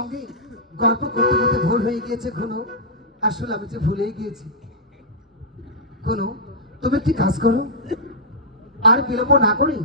সঙ্গে গল্প করতে করতে ভুল হয়ে গিয়েছে কোনো, আসলে আমি যে ভুলেই গিয়েছি। কোনো তুমি একটি কাজ করো, আর বিলম্ব না করে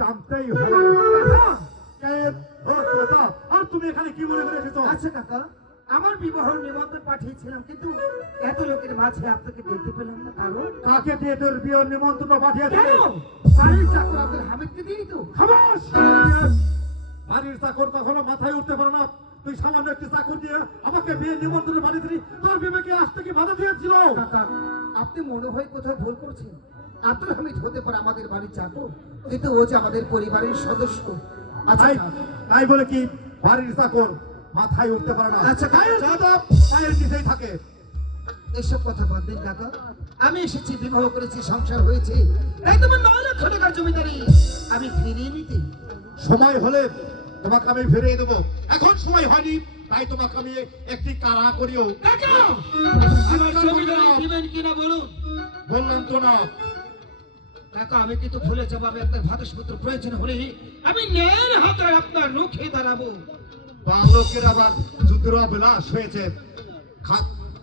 জানতেই হবে। আর তুমি এখানে কি মনে করে এসেছো? আচ্ছা কাকা, আমার বিবাহ নিমন্ত্রণ পাঠিয়েছিলাম, কিন্তু এত লোকের মাঝে আপনাকে দেখতে পেলাম না। কারণ কাকে দিয়ে তোর বিয়ের নিমন্ত্রণ পাঠিয়েছিল? বাড়ির চাকর আব্দুল হামিদকে দিয়েই তো। খামোশ! বাড়ির চাকর কখনো মাথায় উঠতে পারে না। তুই সামান্য একটি চাকর দিয়ে আমাকে বিয়ের নিমন্ত্রণে পাঠিয়েছিলি, তোর বিবেকে আজ থেকে বাধা দিয়েছিল। কাকা, আপনি মনে হয় কোথাও ভুল করছেন। আব্দুল হামিদ হতে পারে আমাদের বাড়ির চাকর, কিন্তু ও যে আমাদের পরিবারের সদস্য। আচ্ছা তাই বলে কি বাড়ির চাকর মাথায় উঠতে পারে না? আচ্ছা পায়ের নিচেই থাকে। এসব কথা বাদ দিন কাকা, আমি এসেছি, বিবাহ করেছি, সংসার হয়েছে, তাই তোমার 9 লক্ষ টাকার জমিদারি আমি ফিরিয়ে নিতে। সময় হলে তোমাকে আমি ফিরিয়ে দেবো, এখন সময় হয়নি, তাই তোমাকে আমি একটি কারা করিও। আমার জমিদারি দিবেন কিনা বলুন? বললাম তো না কাকা, আমি কিন্তু ভুলে যাবো, আমি আপনার ভাতসপুত্র প্রয়োজন হলে আমি ন্যায়ের হাতে আপনার রুখে দাঁড়াবো। বালকের আবার যুদ্ধের বিলাস হয়েছে।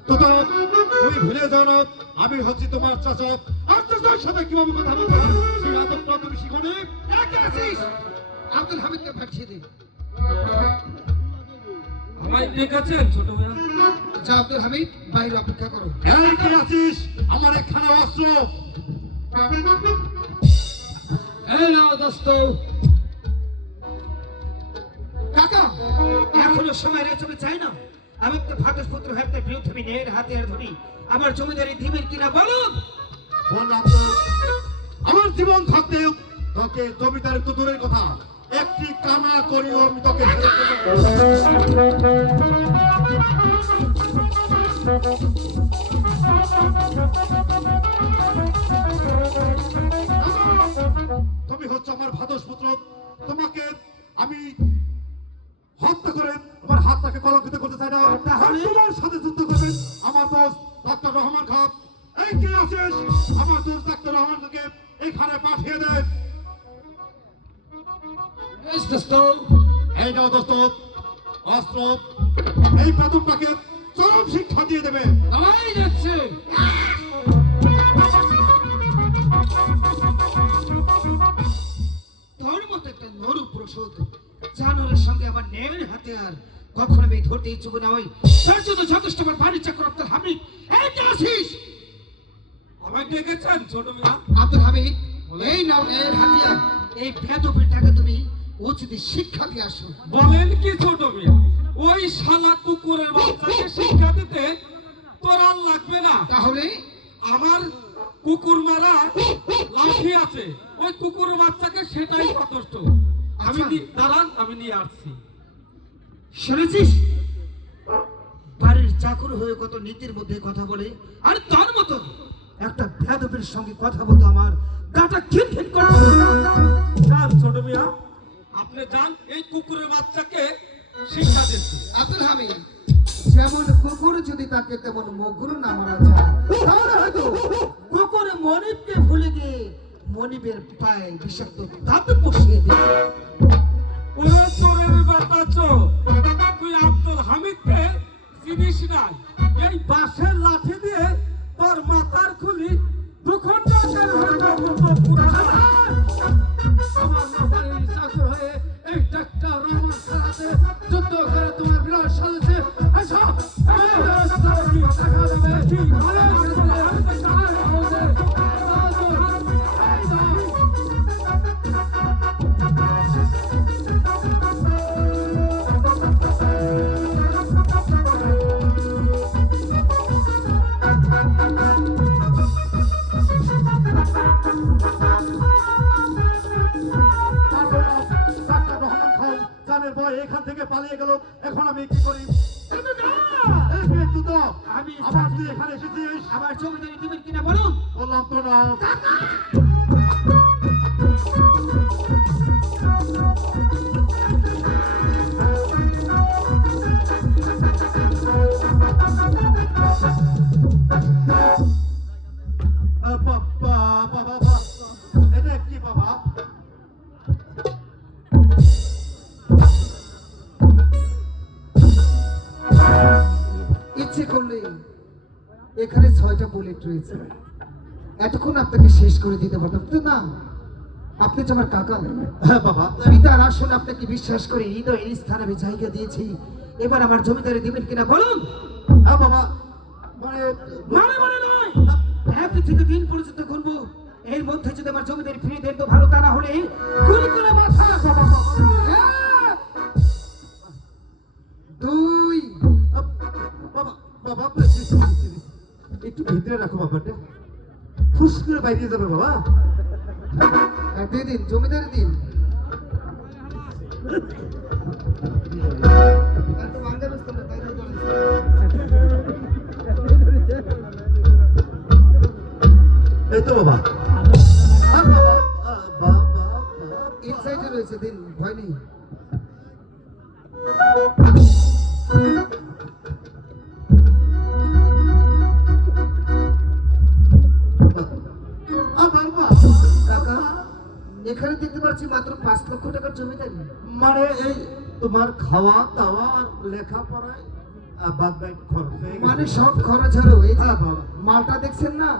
তুমি ভুলে যাও না, আমি হচ্ছি তোমার চাচা, আর চাচার সাথে কিভাবে কথা বলতে হয় সেই আদবটা তুমি শিখো নি। আব্দুল হামিদকে পাঠিয়ে দিন। আমায় ডেকেছেন ছোট ভাইয়া? যা আব্দুল হামিদ, বাইরে অপেক্ষা করো। এই কি আছিস? আমার এখানে অস্ত্র। এই নাও দোস্ত। কাকা, এখনো সময় রয়েছে, আমি চাই না আমি তো ভাতসপুত্র হয়ে আপনার বিরুদ্ধে আমি ন্যায়ের হাতে ধরি। আমার জমিদারি দিবেন কিনা বলুন? বললাম তো, আমার জীবন থাকতে তোকে জমিদার তো দূরের কথা, একটি কানা করিও আমি তোকে তুমি হচ্ছে আমার ভাতসপুত্র, তোমাকে আমি হত্যা করে আমার হাতটাকে কলঙ্কিত করতে চাই না। তাহলে তোমার সাথে যুদ্ধ করবেন আমার দোস্ত ডাক্তার রহমান খান। এই কে আছিস? আমার দোস্ত ডাক্তার রহমানকে এখানে পাঠিয়ে দেয়। এই নাও দোস্ত অস্ত্র, এই বেতনটাকে চরম শিক্ষা দিয়ে দেবে। আমায় যাচ্ছে। তোর মতো একটা নরু প্রসূত জানোয়ারের সঙ্গে আমার ন্যায়ের হাতে আর কখনো আমি ধরতে ইচ্ছুক না হই। তার জন্য যথেষ্ট আমার বাড়ির চাকর আব্দুল হামিদ। এই কে আছিস? আমায় ডেকেছেন ছোট ভাইয়া? আব্দুল হামিদ, এই নাও ন্যায়ের হাতিয়ার, এই বেদপিটাকে তুমি উচিত শিক্ষা দিয়ে আসো। বলেন কি ছোট ভাইয়া? ওই শালা কুকুরের বাচ্চাকে শিক্ষা দিতে তোর আর লাগবে না। তাহলে আমার কুকুর মারা লাঠি আছে, ওই কুকুরের বাচ্চাকে সেটাই যথেষ্ট। আমি দাঁড়ান, আমি নিয়ে আসছি। শুনেছিস বাড়ির চাকর হয়ে কত নীতির মধ্যে কথা বলে, আর তার মতো একটা বেয়াদবের সঙ্গে কথা বলতো আমার গাটা খিনখিন করতো। যান ছোট মিয়া, আপনি যান, এই কুকুরের বাচ্চাকে শিক্ষা দিচ্ছি। আব্দুল হামিদ, যেমন কুকুর যদি তাকে তেমন মগুর না মারা যায়, তাহলে হয়তো কুকুর মনিবকে ভুলে গিয়ে মনিবের পায়ে বিষাক্ত দাঁত বসিয়ে দেবে। ওরে চোরের বাচ্চা চোর, তুই আব্দুল হামিদকে চিনিস না? এই বাঁশের লাঠি দিয়ে তোর মাথার খুলি দুখন চাষের আমার মাথায় চাকর হয়ে এই ডাক্তার রহমান খেলাতে যুদ্ধ করে তোমার বিরাট সাজেছে। আসো, দেখা যাবে। ডাক্তার রহমান খান জানের ভয় এখান থেকে পালিয়ে গেল। এখন আমি কি করি? এই মেয়ে, তুই তো আবার তুই এখানে এসেছিস? আমার জমিদারি দিবেন কিনা বলুন। বললাম তো না। বাবা বাবা, এটা কি বাবা? ইচ্ছে করলে এখানে 6টা বুলেট রয়েছে, এতক্ষণ আপনাকে শেষ করে দিতে পারতাম, তো না, আপনি তো আমার কাকা। হ্যাঁ বাবা। পিতার আসলে আপনাকে বিশ্বাস করে হৃদয়ের স্থানে আমি জায়গা দিয়েছি। এবার আমার জমিদারি দিবেন কিনা বলুন। হ্যাঁ বাবা, মানে মানে মানে নয়, 1 থেকে 3 পর্যন্ত গুনবো, এর মধ্যে যদি আমার জমিদারি ফিরে দেন তো ভালো, তা না হলে গুলি করে মাথা। 1, 2, বাবা বাবা, একটু ভিতরে রাখো বাবাটা, ফুস করে বাইরে যাবে বাবা। আর 2 দিন জমিদারি দিন। এই তো বাবা। বাবা ইনসাইডে রয়েছে, দিন, ভয় নেই। আমার মা। কাকা, এখানে দেখতে পাচ্ছি মাত্র 5 লক্ষ টাকার জমিদারি। মানে এই তোমার খাওয়া দাওয়া আর লেখাপড়ায় বাদ বাকি খরচ হয়ে গেছে। মানে সব খরচ হলো। এই যে হ্যাঁ বাবা। মালটা দেখছেন না,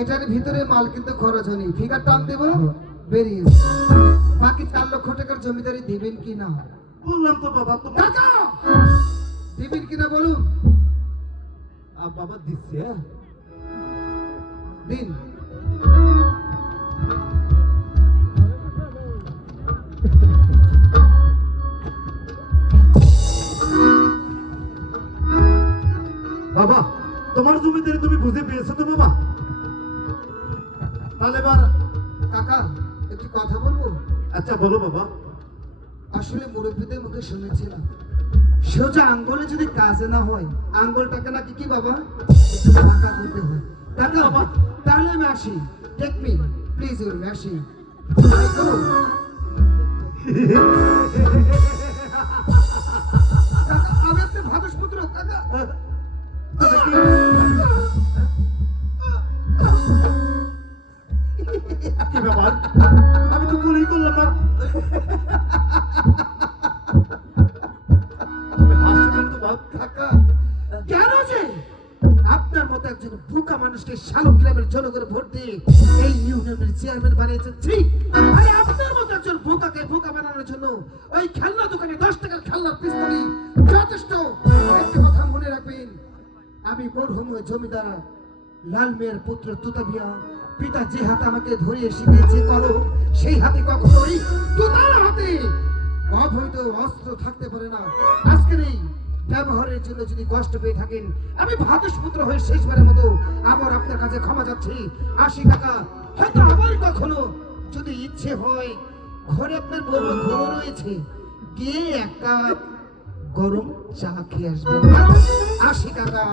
এটার ভিতরে মাল কিন্তু খরচ হয়নি। ফিগার টান দেবো, বেরিয়ে বাকি 4 লক্ষ টাকার জমিদারি দিবেন কি না? বললাম তো বাবা, তোমার কাকা, দিবেন কিনা বলুন। বাবা দিচ্ছে। দিন। বাবা, তোমার জমিদারি তুমি বুঝে পেয়েছো তো বাবা? তাহলে এবার কাকা, একটু কথা বলবো। আচ্ছা বলো বাবা। আসলে মুরব্বীদের মুখে শুনেছিলাম, সোজা আঙ্গুলে যদি কাজে না হয়, আঙ্গুলটাকে নাকি কি বাবা একটু বাঁকা করতে হয়। কাকা বাবা, তাহলে আমি আসি। টেক মি প্লিজ, ইউর আসি। কাকা, আমি আপনার ভাদস পুত্র। কাকা, কি ব্যাপার? আমি তো গুলি করলাম না। তুমি হাসছো কেন তো বাপ? কাকা, কেন যে আপনার মতো একজন বোকা মানুষকে শালক গ্রামের জনগণের ভোট দিয়ে এই ইউনিয়নের চেয়ারম্যান বানিয়েছেন? ঠিক, আরে আপনার মতো একজন বোকাকে বোকা বানানোর জন্য ওই খেলনা দোকানে 10 টাকার খেলনার পিস্তলই যথেষ্ট। একটা কথা মনে রাখবেন, আমি মরহুম জমিদার লাল মিয়ার পুত্র তুতাবিয়া। পিতা যে হাতে আমাকে ধরিয়ে শিখিয়েছে করো, সেই হাতে কখনোই তুতার হাতে অবৈধ অস্ত্র থাকতে পারে না। আজকের এই ব্যবহারের জন্য যদি কষ্ট পেয়ে থাকেন, আমি ভাদস পুত্র হয়ে শেষবারের মতো আবার আপনার কাছে ক্ষমা যাচ্ছি। আসি কাকা, হয়তো আবার কখনো যদি ইচ্ছে হয়, ঘরে আপনার বউ ঘুমো রয়েছে, গিয়ে একটা গরম চা খেয়ে আসবেন। আসি কাকা,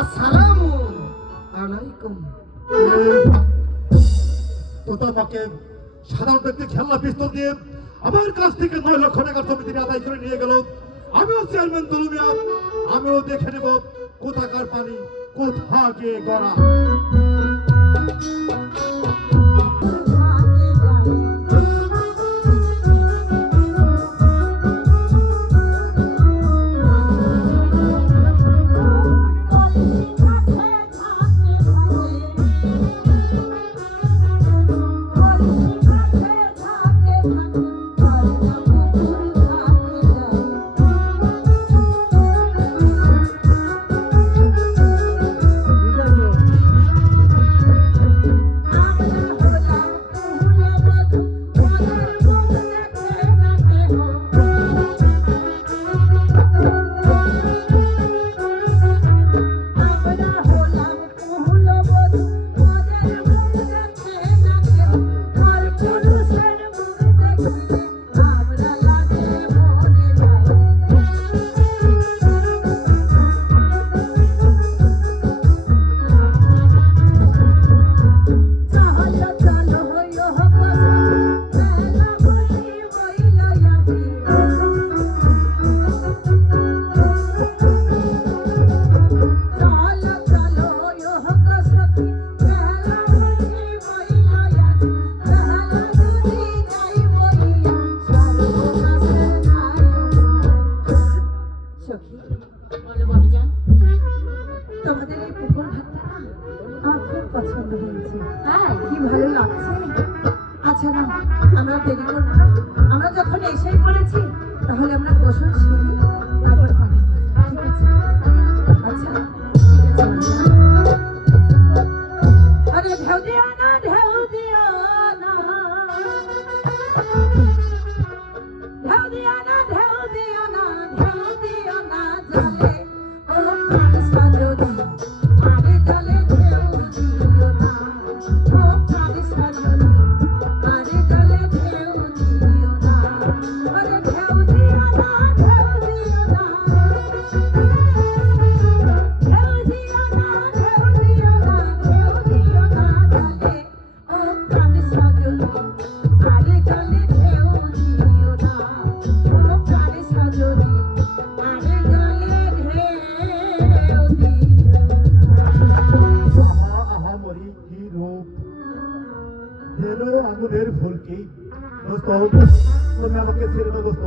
আসসালামু আলাইকুম। তো তোমাকে সাধারণ ব্যক্তি খেলনা পিস্তল দিয়ে আমার কাছ থেকে 9 লক্ষ টাকার জমি তিনি আদায় করে নিয়ে গেল। আমিও চেয়ারম্যান দুলু মিয়া, আমিও দেখে নেব কোথাকার পানি কোথা গিয়ে গড়া। তোমাদের এই পুকুর ঘাটটা না আমার খুব পছন্দ হয়েছে। হ্যাঁ, কি ভালো লাগছে। আচ্ছা না, আমরা দেরি করবো না, আমরা যখন এসেই পড়েছি তাহলে আমরা গোসল সেরে তারপর পানি ঠিক আছে? আচ্ছা ঠিক আছে। আরে ঢেউ দিও না, ঢেউ দিও না, ঢেউ দিও না, ঢেউ দিও না, ঢেউ দিও না জলে ও প্রাণ সাজনি। আরে জলে ঢেউ দিও না, ও প্রাণ সাজনি। আরে জলে ঢেউ দিও না, আরে ঢেউ দিও না, ঢেউ দিও না, ঢেউ দিও না, ঢেউ দিও না, ঢেউ দিও না জলে ও প্রাণ সাজনি। আরে জলে ঢেউ দিও না, ও প্রাণ সাজনি। আরে জলে ঢেউ দিও না। আহা আহা মরি কি রূপ, যেন আগুনের ফুলকি। দোস্ত, তুমি আমাকে ছেড়ে দাও দোস্ত।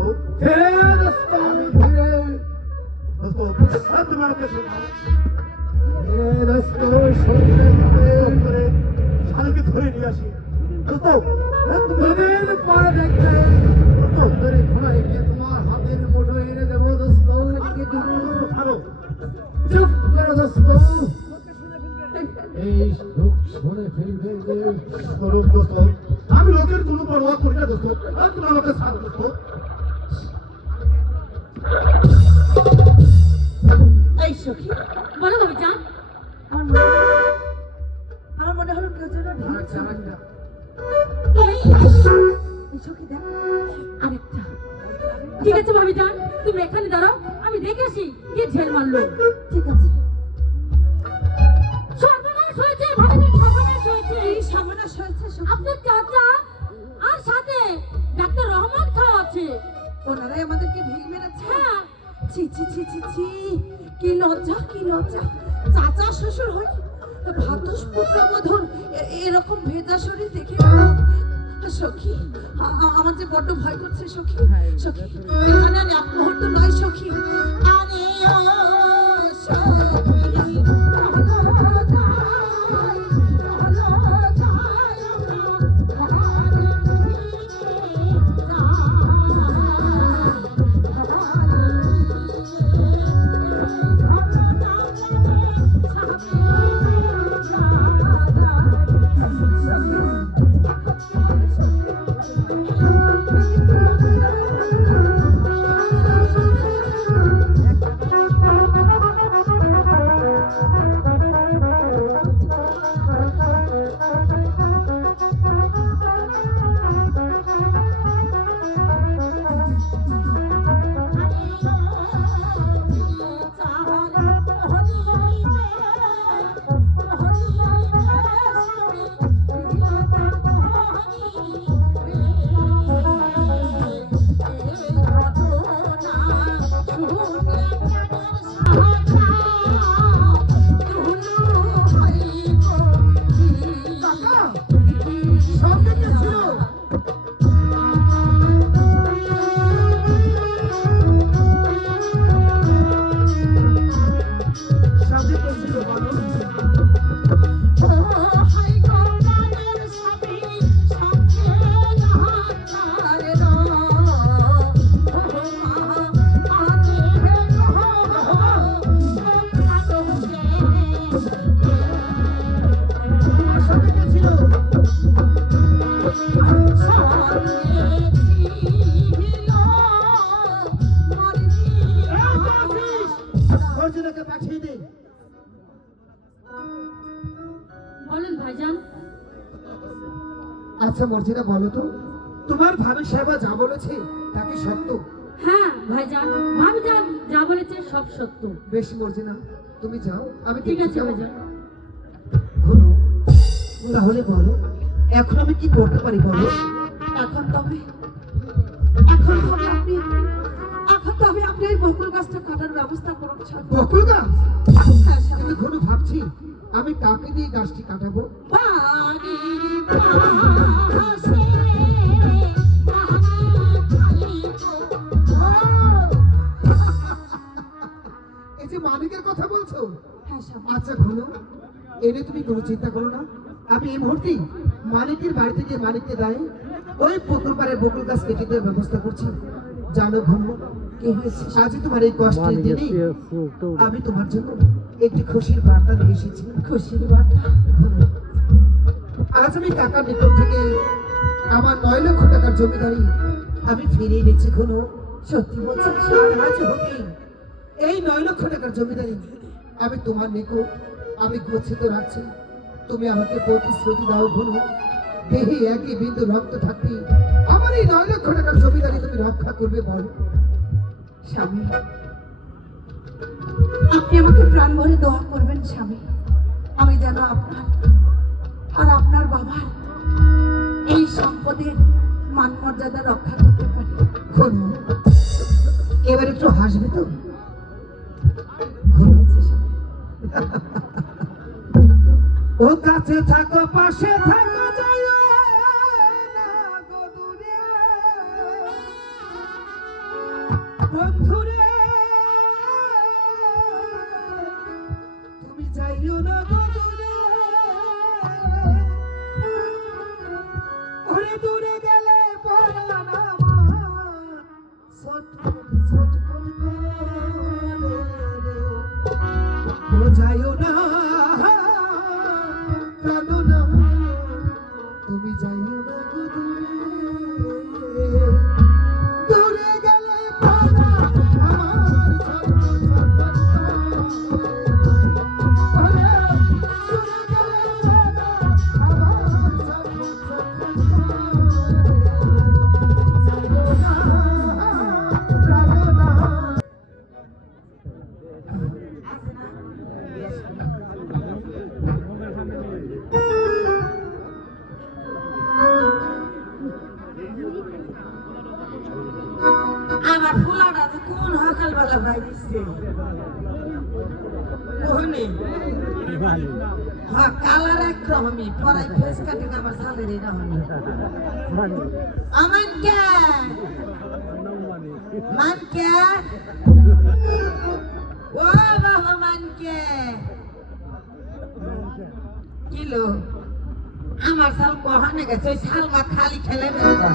আমি ফিরে দোস্ত, তুমি আমাকে ছেড়ে দাও। করে শালকে ধরে নিয়ে আসি দোস্ত। দুদিন পরে দেখবে তোদের ঘোড়ায় গিয়ে তোমার হাতের মুঠো এনে দেবো দোস্ত। ছাড়ো। চুপ করো দোস্ত। এই সুখ শুনে ফেলবে যে স্বরূপ দোস্ত, আমি লোকের কোনো পরোয়া করি না দোস্ত। তুমি আমাকে ছাড়ো দোস্ত। এই সখী, বলো ভাবি যান। আমার মনে হলো কেউ যেন ঢিলছে। এই সখী দেখ, আরেকটা। ঠিক আছে ভাবি যান, তুমি এখানে দাঁড়াও, আমি দেখে আসি কি ঝেল মারলো। ঠিক আছে। সর্বনাশ হয়েছে ভাবি যান, সর্বনাশ হয়েছে। এই সর্বনাশ হয়েছে সখী। আপনার চাচা আর সাথে ডাক্তার রহমান খাও আছে। ওনারাই আমাদেরকে ঢিল মেরেছে। হ্যাঁ, ছি ছি ছি ছি ছি, কি লজ্জা, কি লজ্জা। চাচা শ্বশুর হই ভাতস পুত্র মধুর এরকম ভেজা শরীর দেখে সখী আমার যে বড্ড ভয় করছে সখী। সখী এখানে আনে এক মুহূর্ত নয় সখী। আরে ও সখী, চলো যাই, চলো যাই আমরা ঘরে সামনে কে ছিল? সামনে কে ছিল বলো? সামনে কে ছিল? অর্জুনকে পাঠিয়ে দে। বলেন ভাইজান। আচ্ছা মর্জিনা বলো তো, তোমার ভাবি সাহেবা যা বলেছে তা কি সত্য? হ্যাঁ ভাইজান, ভাবিজান যা বলেছে সব সত্য। বেশ মর্জিনা, তুমি যাও, আমি ঠিক দেখছি আছে কেমন। ভাইজান। ঘুরু, তাহলে বলো এখন আমি কি করতে পারি বলো? এখন তবে আপনি ওই বকুল গাছটা কাটার ব্যবস্থা করুন স্বামী। বকুল গাছ? হ্যাঁ স্বামী। কিন্তু ঘুরু ভাবছি আমি কাকে দিয়ে গাছটি কাটাবো? বাড়ির পাশে খালি এই যে মালিকের কথা বলছো? হ্যাঁ স্বামী। আচ্ছা ঘুরু, এনে তুমি কোনো চিন্তা করো না, আমি এই মুহূর্তে মালিকের বাড়িতে গিয়ে মালিককে দেয় ওই পুকুর পাড়ে বকুল গাছ কেটে দেওয়ার ব্যবস্থা করছি। জানো ঘুরু, কি হয়েছে? আজ তোমার এই কষ্টের দিনে আমি তোমার জন্য একটি খুশির বার্তা নিয়ে এসেছি। খুশির বার্তা? শোনো, আজ আমি কাকার নিকট থেকে আমার 9 লক্ষ টাকার জমিদারি আমি ফিরিয়ে নিচ্ছি। কোনো সত্যি বলছেন? আর আজ হতে এই 9 লক্ষ টাকার জমিদারি আমি তোমার নিকট আমি গচ্ছিত রাখছি। তুমি আমাকে প্রতিশ্রুতি দাও ঘন, দেহে একই বিন্দু রক্ত থাকতে আমার এই 9 লক্ষ টাকার জমিদারি তুমি রক্ষা করবে বলো? স্বামী, আপনি আমাকে প্রাণ ভরে দোয়া করবেন স্বামী, আমি যেন আপনার আর আপনার বাবার এই সম্পদের মান মর্যাদা রক্ষা করতে পারি। ঘন, এবার একটু হাসবে তো? ঠিক আছে স্বামী। ও কাছে থাকো পাশে থাকো যাইও না গো দূরে, বন্ধুরে তুমি যাইও না গো দূরে, ওরে দূরে গেলে পরাণ আমার ছটফট ছটফট করে রে। ও যাইও না প্রাণ না, তুমি যাইও না গো দূরে, দূরে গেলে প্রাণ আমার ছটফট ছটফট করে। ওরে, দূরে গেলে প্রাণ আমার ছটফট ছটফট করে। যাইও না প্রাণ না। আমার ফুলাটা যে কোন সকালবেলা ভাই দিচ্ছে ওহনে হ্যাঁ কালার একরকমই পরাই ফেস কাটিং আমার সালের এরকমই আমান কে মান কে ও বাবা মান কে কিলো আমার সাল কহানে গেছে ওই সালমা খালি খেলে বেরবা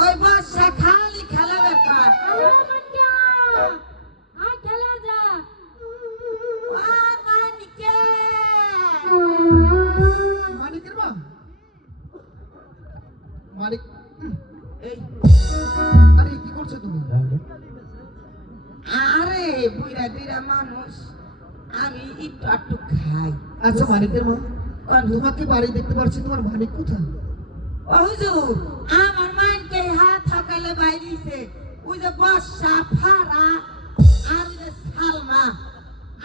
ওই বাসা খালি খেলে বেরবা আয় খেলে যা। মানিকের মা, মানিক, এই আরে কি করছো তুমি? আরে বুইরা দুইরা মানুষ আমি একটু একটু খাই। আচ্ছা মানিকের মা, তোমাকে বাড়ি দেখতে পাচ্ছি, তোমার মানিক কোথায়? ও হুজুর আমার মানকে হাত থাকালে বাইরিছে ওই যে বর্ষা ফারা আর ওই যে সালমা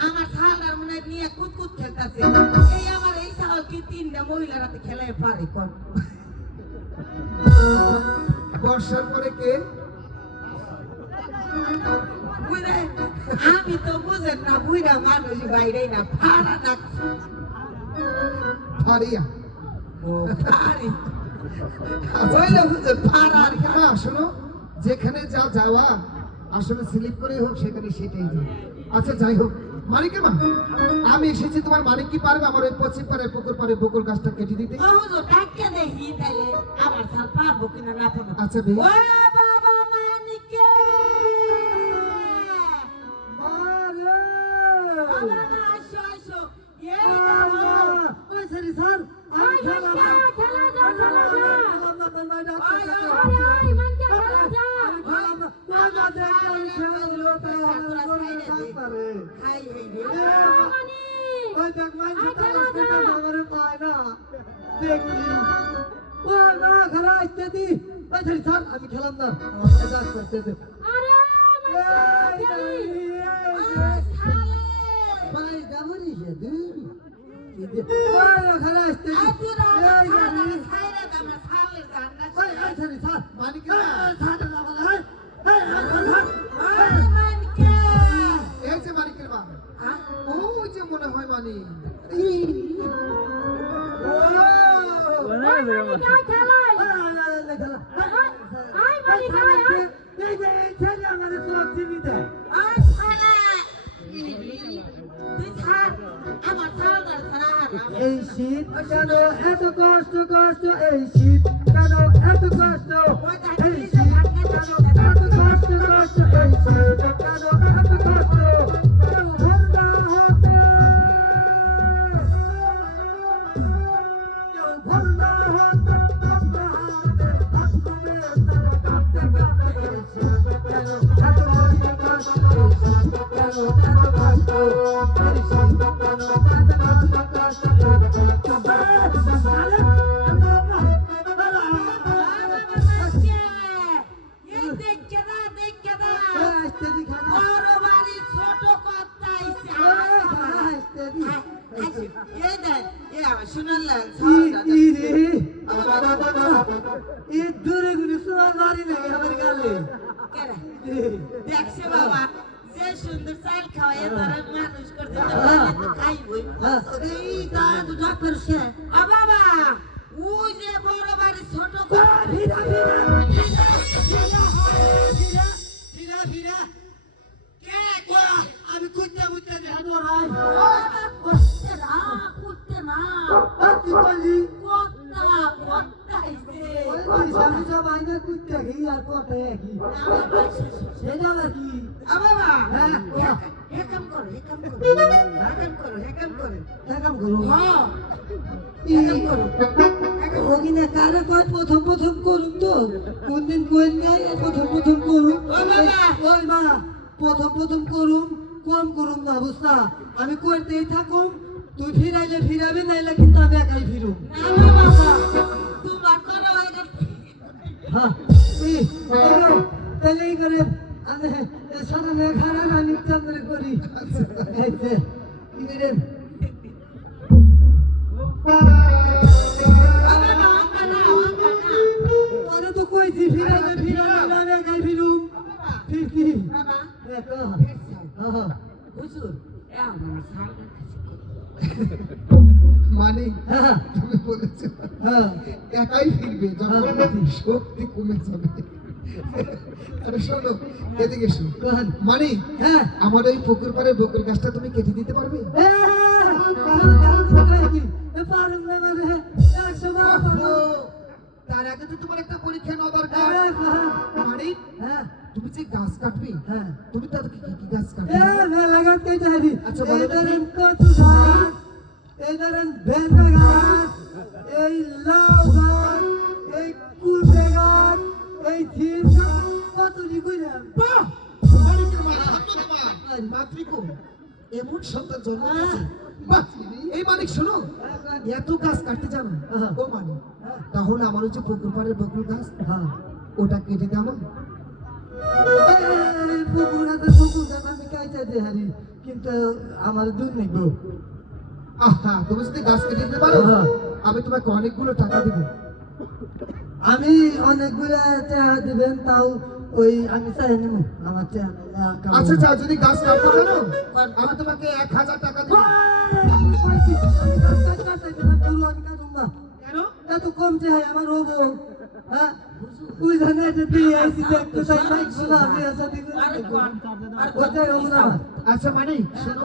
আমার সালটার মনে হয় নিয়ে কুতকুত খেলতেছে। এই আমার এই সাল কি 3টা মহিলারাতে খেলে পারে কোন বর্ষার পরে কে? ওই যে আমি তো বুঝেন না বুইরা মানুষ বাইরে না ফাড়া না ফারিয়া ও ফাড়ি বইলে বুঝে ফাড়া আর কি। মা শোনো, যেখানে যা যাওয়া আসলে স্লিপ করেই হোক সেখানে সেটাই যাই। আচ্ছা যাই হোক, মানিকের মা আমি এসেছি, তোমার মানিক কি পারবে আমার ওই পশ্চিম পারে পুকুর পারে বকুল গাছটা কেটে দিতে? হুজুর টাকা দেখি তাইলে আমার সাল পারবো কিনা না পারবো। আচ্ছা বেশ। ও বাবা মানিকে ও বাবা আসো আসো এই ওই সরি স্যার আমি খেলা খেলা যা খেলা যা আপনার বাইরে আরে আরে মানকে খেলা যা না দেখলে খেলা তো আমার করে থাকতারে হাই হাই রে মানি ওই দেখ মাইন্ড খেলা আমারে পায় না দেখি ও না খেলা আসতে দি ওই সরি স্যার আমি খেলাম না আমাকে যা করতে দে আরে মানি খেলি ভাই যাবনি হে দূর ওই খেলা আসতে দি এই জানি ওই সরি স্যার মানিকের মা স্যার না বলে হয় এই যে মানিকের মা, ওই যে মনে হয় মানিক। মানি কাই খেলাই আই মানি কাই আই এই শীত কেন এত কষ্ট কষ্ট এই শীত কেন এত কষ্ট এই শীত কেন এত কষ্ট কষ্ট এই শীত কেন এত কষ্ট কেউ ভরনা হতে কেউ ভরনা হতে ভরনা হাতে থাকবে তারা কাঁপতে কাঁপতে এই শীত কেন এত কষ্ট এই শীত কেন এত কষ্ট এই শীত কেন এত দেখছে বাবা যে সুন্দর চাল খাওয়াই তারা মানুষ করতে খাইবই এই দাদু ডাক্তার সে আ বাবা ওই যে বড় বাড়ি ছোট ভিড়া কে গো আমি কুত্তে মুত্তে দেবো রাই করতে না করতে না কি বলি কত্তা কত্তাইছে ওই সামনে সব আইনা কুত্তে কি আর কোটে কি আমার পাশে সেটা কি আ বাবা হ্যাঁ হেকাম করো হেকাম করো হেকাম করো এরকম করো হ্যাঁ ই হেকাম করো ওগিনে কারে কয় প্রথম প্রথম করুম তো কোনদিন কই নাই প্রথম প্রথম করুম ওই বাবা! ওই মা প্রথম প্রথম করুম কম করুম না বুঝতা আমি করতেই থাকুম তুই ফিরাইলে ফিরাবি নাইলে কিন্তু আমি একাই ফিরুম না বাবা তোমার করো হয়ে হ্যাঁ তাহলে এই করে আমি সারানে খানা না নিত্যন্দ্র করি এই যে কি করেন আরে তো কইছি ফিরাইলে ফিরাবি না আমি একাই ফিরুম ফিরতি বাবা দেখো হ্যাঁ হুজুর এ আমার সাল মানিক হ্যাঁ তুমি বলেছো হ্যাঁ একাই ফিরবে যখন শক্তি কমে যাবে। আরে শোনো, এদিকে এসো। কোন মানিক, হ্যাঁ আমার ওই পুকুর পাড়ে বকুল গাছটা তুমি কেটে দিতে পারবে? ও, তার আগে তো তোমার একটা পরীক্ষা নেওয়া দরকার। মানিক, তুমি যে গাছ কাটবে তুমি তাদেরকে কি কি গাছ কাটবে? আচ্ছা, বলো তো। বাহ! মানিকের মা, ধন্যবাদ। মাতৃকো, এমন সন্তান জন্ম দিয়েছে। বাহ! এই মানিক শোনো, এত গাছ কাটতে জানো? ও মানিক, তাহলে আমার ওই যে পুকুর পাড়ের বকুল গাছ ওটা কেটে দাও না। কিন্তু আমার দুধ নেব আহা, তুমি যদি গাছ কেটে দিতে পারো হ্যাঁ। আমি তোমাকে অনেকগুলো টাকা দেবো। আমি অনেকগুলো টাকা দিবেন তাও ওই আমি চাই নেব আমার চেয়ে আচ্ছা আচ্ছা, যদি গাছ কাটতে জানো আমি তোমাকে 1000 টাকা দেবো। কেন? এত কম চাই আমার হবো হ্যাঁ তুই জানে যে তুই আইসি দেখতে চাই মাইক শোনা আমি আসা দিকে কোথায় হবো না আচ্ছা মানে শোনো,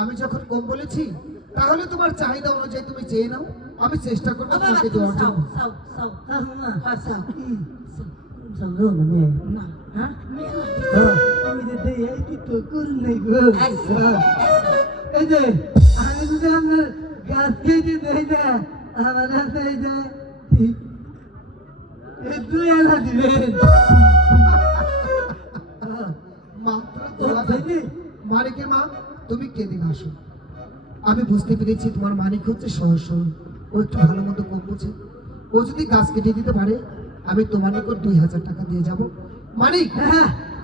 আমি যখন কম বলেছি তাহলে তোমার চাহিদা অনুযায়ী তুমি চেয়ে নাও, আমি চেষ্টা করবো তোমাকে দেওয়ার জন্য। समझो मैंने আমি যে এই কি তো কর নাই গো এই যে আমি যদি আপনার গাছ কেটে দেই না আমার হাতে এই যে এই দুই এলা দিবেন মানিকের মা, তুমি কেঁদে আসো। আমি বুঝতে পেরেছি তোমার মানিক হচ্ছে সহজ সরল, ও একটু ভালো মতো কম বোঝে। ও যদি গাছ কেটে দিতে পারে আমি তোমার নিকট 2000 টাকা দিয়ে যাব। মানিক,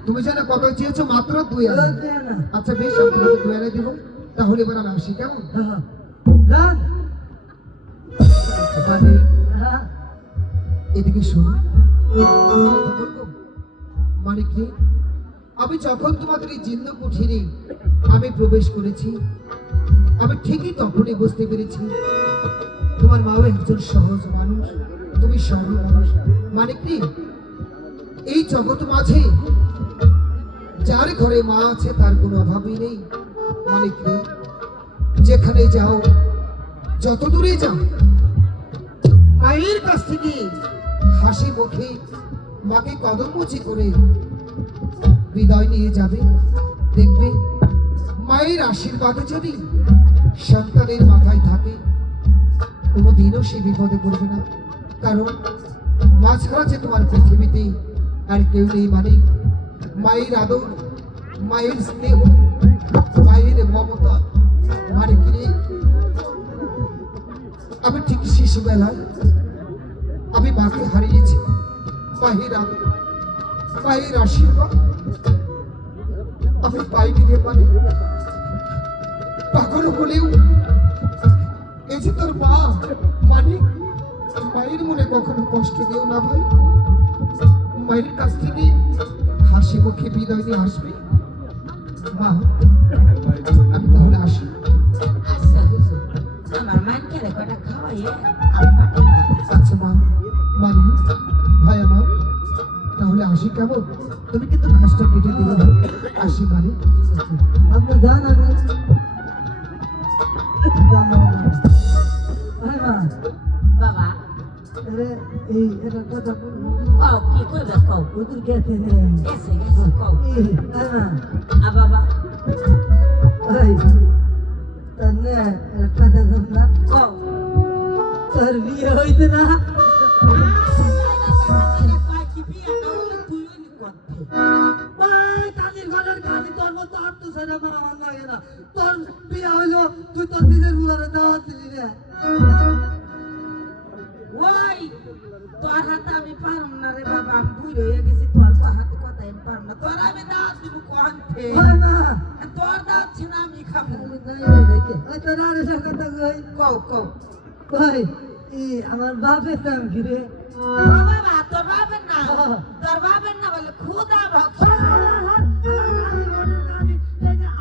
তুমি জানো কত চেয়েছো? মাত্র 2000। আচ্ছা বেশ, আমি তোমাকে 2000 দিব। তাহলে এবার আমি আসি, কেমন? মানিক, এদিকে শোনো, কথা বলবো? মানিক রে, আমি যখন তোমাদের এই জিন্ন কুঠিরে আমি প্রবেশ করেছি, আমি ঠিকই তখনই বুঝতে পেরেছি তোমার মাও একজন সহজ মানুষ, তুমি সরল মানুষ। মানিক রে, এই জগৎ মাঝে যার ঘরে মা আছে তার কোনো অভাবই নেই। মানিক রে, যেখানে যাও, যত দূরে যাও, মায়ের কাছ থেকে হাসি মুখে মাকে কদমমুচি করে বিদায় নিয়ে যাবে। দেখবে মায়ের আশীর্বাদে যদি সন্তানের মাথায় থাকে, কোনোদিনও সে বিপদে পড়বে না। কারণ মা ছাড়া যে তোমার পৃথিবীতে আর কেউ নেই। মানিক, মায়ের আদর, মায়ের স্নেহ, মায়ের মমতা। মানিক রে, আমি ঠিক শিশুবেলায় আমি মাকে হারিয়েছি। মায়ের আদর, মায়ের আশীর্বাদ আমি পাইনি রে মানিক। পাগল হলেও এই যে তোর মা মানিক, মায়ের মনে কখনো কষ্ট দিও না ভাই। মায়ের কাছ থেকে হাসি মুখে বিদায় নিয়ে আসবে। মা, আমি তাহলে আসি। আচ্ছা মা, মানি, ভাই আমার, তাহলে আসি, কেমন? তুমি কিন্তু ঘাসটা কেটে দিলে ভাই। আসি মানি। আপনি যান আমি বাবা আরে এই এটা কথা বলবো কও কি কইবে কও ওদের গেছে নে গেছে গেছে কও এই না বাবা এই তন্নে এটা কথা বল না কও তোর বিয়ে হইছে না কি বিয়া করলে তুই ওই করতে ভাই কালির ঘরের কালি তোর মতো আর তো সেটা আমার আমার লাগে না তোর বিয়ে হইলো তুই তোর নিজের বুলারে দাওয়াত দিলি রে ওই তোর হাতে আমি পারম না রে বাবা, আমি বুড়ো হয়ে গেছি, তোর হাতে কথা আমি পারম না। তোর আমি দাওয়াত দিব কোনতে? ভাই না তোর দাওয়াত ছিল আমি খাবো। নাই দেখে ওই তোর আর এসব কথা কই কও কও ভাই এই আমার বাপের নাম কি রে ও বাবা, তোর বাপের না, তোর বাপের না বলে খুদা ভক্ত।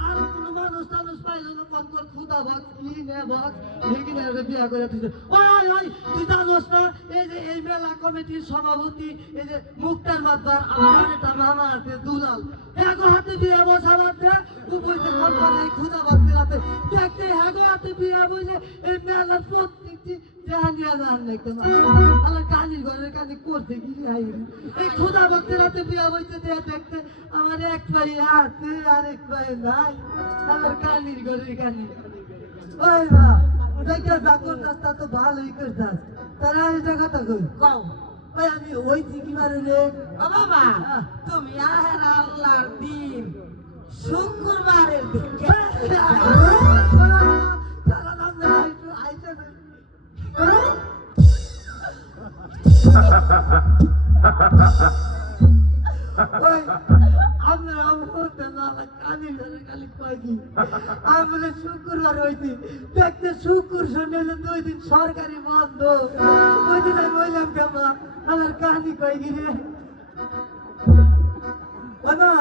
আর কোনো মানুষ টানুষ পাইলো না কোন তোর খুদা ভক্ত কি নে ভক্ত হেগিনে বিয়া করে তুই ওই ওই তুই জানোস না এই যে এই মেলা কমিটির সভাপতি এই যে মুক্তার মাতবার আমার এটা মামা আছে দুলাল এগো হাতে বিয়ে বসাবাতে উপরে কোম্পানি খুদা ভক্ত রাতে দেখতে এগো হাতে বিয়ে বলে এই মেলা প্রত্যেকটি জানিয়া জান দেখতে আমার কানির ঘরের কানি করতে গিয়ে এই খুদা ভক্তের হাতে বিয়ে বইতে দেয়া দেখতে আমার এক ভাই আছে আর এক ভাই নাই আমার কানির ঘরের কানি ওই মা দেখে ডাক্তার রাস্তা তো ভালোই করতাস তারা এই জায়গাটা কই কও ওই আমি ওই চিকি মারে রে ও বাবা, তুমি আহের আল্লাহর দিন শুক্রবারের দিন তারা নাম একটু আইসা ওই আমরা আমতে না কালি ধরে কালি কই কি আমরা শুক্রবার হইছি দেখতে শুক্র শনিবার 2 দিন সরকারি বন্ধ ওই দিন আমি বললাম কেমন আমার কালি কই কি রে না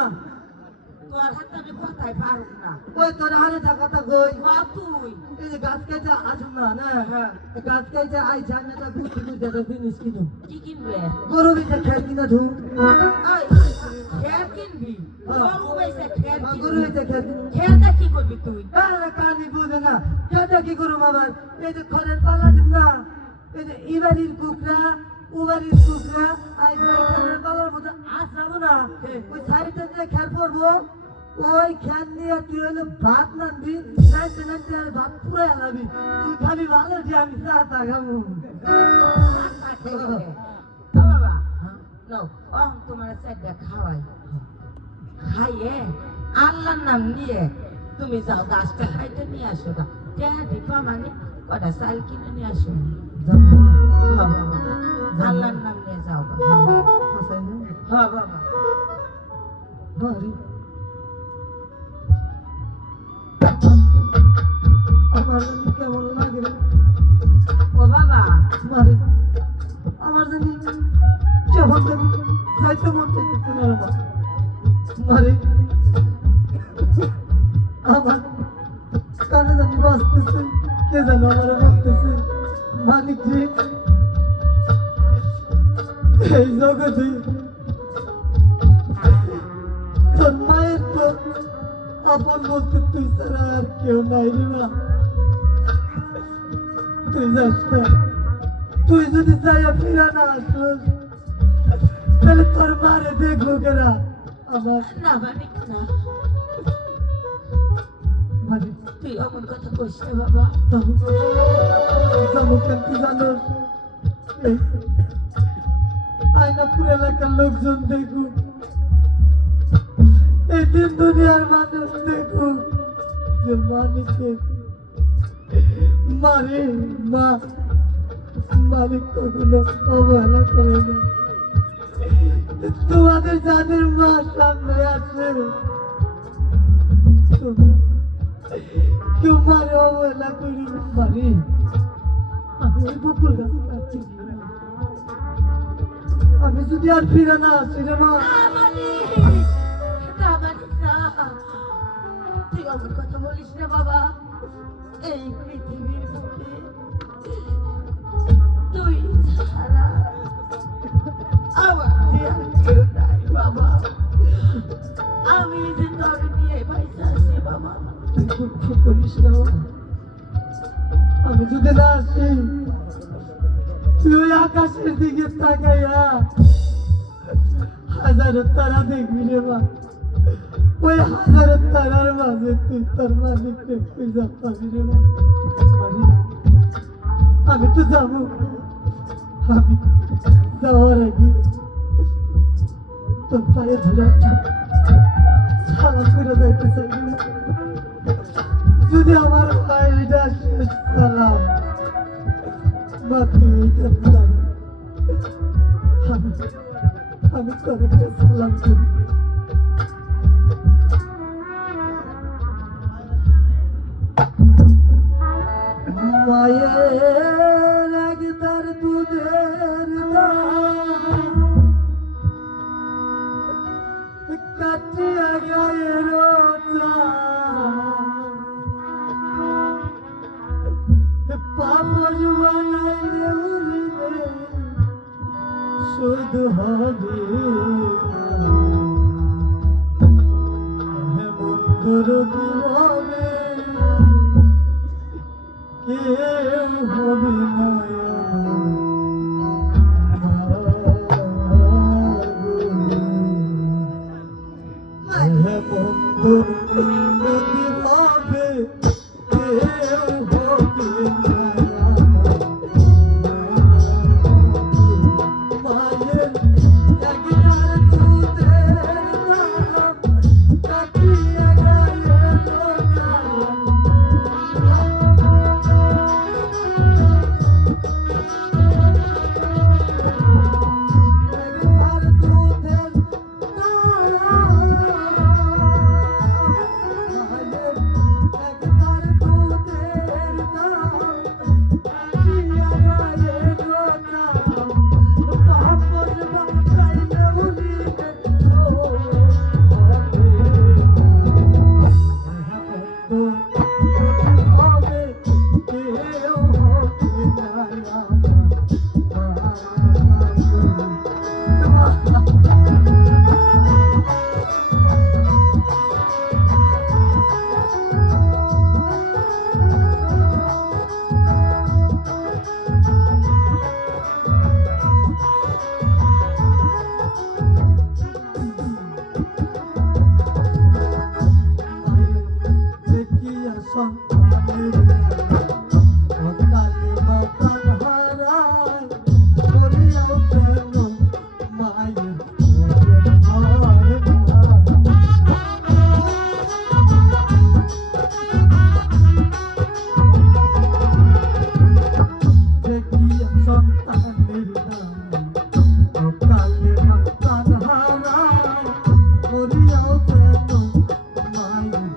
তোর হাতে আমি কথাই পারুক না ওই তোর হারে কথা কই মা তুই এই যে গাছ খাইতে আসুন না না গাছ খাইতে আই জানাটা বুঝতে বুঝতে জিনিস কিনো কি কিনবে গরু বিটা খেল কিনা ধু এই খের কিনবি গরু বেচে খের গরু কিনবি বিটা খেল কিনা খেরটা কি করবি তুই কানি বুঝে না কেটা কি করুম আবার এই যে খড়ের পালা দিন না এই যে ইবারির কুকরা উবারির কুকরা আই খড়ের পালার মধ্যে আসরাবো না ওই সাইডে যে খেল পড়বো ওই খেল নিয়ে তুই হলো ভাত নানবি নাইতে নাইতে আর ভাত পুরো এলাবি তুই খাবি ভালো যে আমি চাটা খাবো বাবা নো তোমার সাইডটা খাওয়াই খাইয়ে আল্লাহর নাম নিয়ে তুমি যাও গাছটা খাইতে নিয়ে আসো গা দিপা মানে কটা চাল কিনে নিয়ে আসো বাবা আল্লাহর নাম নিয়ে যাও গা হ্যাঁ বাবা আমার কেমন লাগে ও বাবা মারে আমার জানি কেমন জানি খাইতে মন চাইতেছে না আমার মারে আমার কানে জানি বাঁচতেছে কে জানো আমার বাঁচতেছে মালিক রে এই জগতে তোর মায়ের তো আপন বলতে তুই ছাড়া আর কেউ নাই রে মা তুই যাস না তুই যদি যাইয়া ফিরা না আসোস তাহলে তোর মারে দেখবো কেনা আমার না মানে না মানে তুই অমন কথা কইস না বাবা যাবো কেন তুই জানোস আয়নাপুর এলাকার লোকজন দেখুক এই দিন দুনিয়ার মানুষ দেখুক যে মালিকের মারে মা মালিক কখনো অবহেলা করে না তোমাদের যাদের মা সামনে আছে তোমরা কেউ মারে অবহেলা করি মারি আমি ওই বকুল গাছ কাটছি আমি যদি আর ফিরে না আসি রে মা তুই অমন কথা বলিস না বাবা এই পৃথিবীর বুকে তুই ছাড়া আমার আর কেউ নাই বাবা আমি যে তোর নিয়ে পয়সা আছি বাবা তুই দুঃখ করিস না আমি যদি না আসি তুই ওই আকাশের দিকে তাকাইয়া হাজারো তারা দেখবি রে মা ওই হাজারো তারার মাঝে তুই তোর মালিককে খুঁজে পাবি রে মা আমি তো যাবো আমি যাওয়ার আগে তোর পায়ে ধরে একটা সালাম করে যাইতে চাই রে মা। যদি আমার ভাইটা শেষ সালাম বা তুই এইটা সালাম আমি তোর একটা সালাম করি মায়ের একদার দুধের কাটিয়া গায়ের পাপড় বানাইলে উড়িবে শুধু হবে হেমন্তর হবে কেউ হবে না হেমন্তর হবে কেউ হবে না মায়ের একদার দুধের দাম কাটিয়া গায়ের লোকা সন্তানের অকালে মা প্রাণ হারায় করিয়াও যেন মায়ের হয় না। দেখিয়া সন্তানের অকালে মা প্রাণ হারায় করিয়াও যেন মায়ের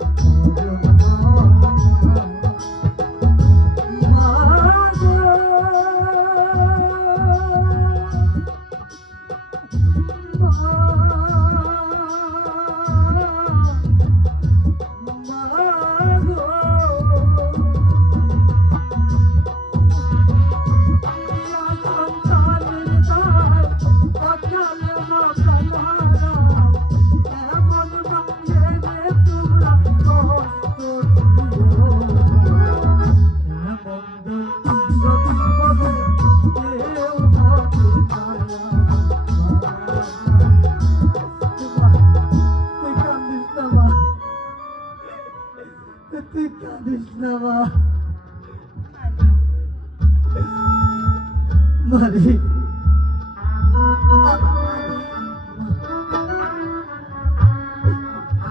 তুই কাঁদিস না মা। মারি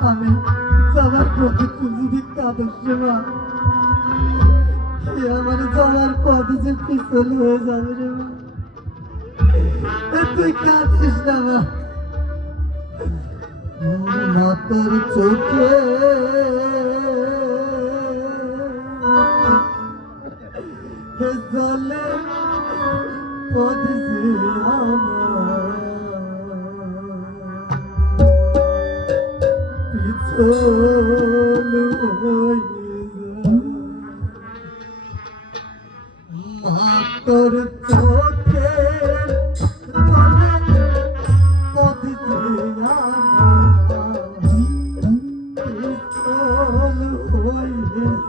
আমি যাওয়ার পথে তুই যদি কাঁদিস মা, আমার যাওয়ার পথে যে পিছল হয়ে যাবে রে মা। তুই কাঁদিস না মা। মা তোর চোখে জলে পদে আমার পিছল হয়ে যায়। মা তোর চোখে জলে পদে আমার পিছল হয়ে যায়।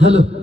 হ্যালো